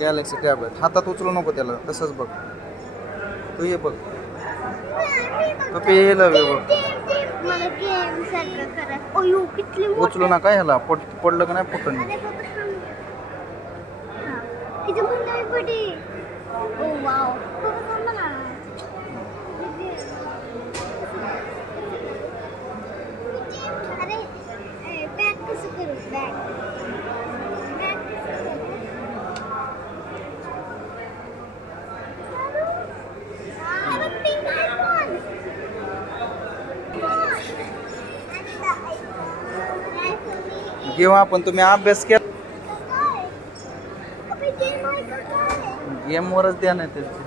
Galaxy tablet हातात उचलू नको त्याला, तसंच बघ. तू ये बघ, तू पे येईल बघ. उचलू नका ह्याला, पडलं का नाही फुटून. घेऊ आपण. तुम्ही अभ्यास केला, गेम वरच द्या नाही त्याचे.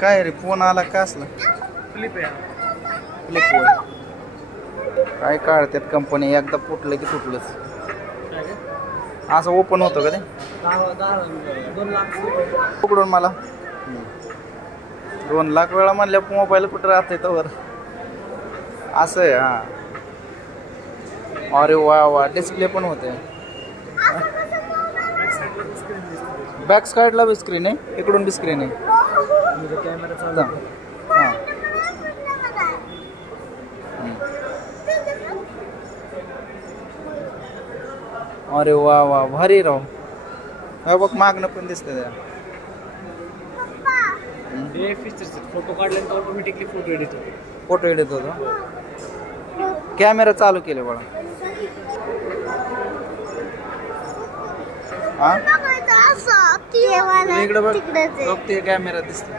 काय रे फोन आला का असला? फ्लिप काय काढतात कंपनी, एकदा फुटलं की फुटलंच. असं ओपन होतं का ते? 2 लाख पकडून मला 2 लाख वेळा म्हणल्या मोबाईल कुठं राहतंय तवर. असं आहे. हा, अरे वा वा, डिस्प्ले पण होते. बॅक साईडला बी स्क्रीन आहे, इकडून बी स्क्रीन आहे. कॅमेरा चालू. हां, अरे वा वा, भारी राव. हा बघ, मागणं पण दिसतंय त्या. हे फीचर्स फोटो काढल्यानंतर ऑटोमॅटिकली फोटो एडिट होतो. फोटो एडिट होतो. कॅमेरा चालू केले बघा. हा, इकडे बघ, ते कॅमेरा दिसतो.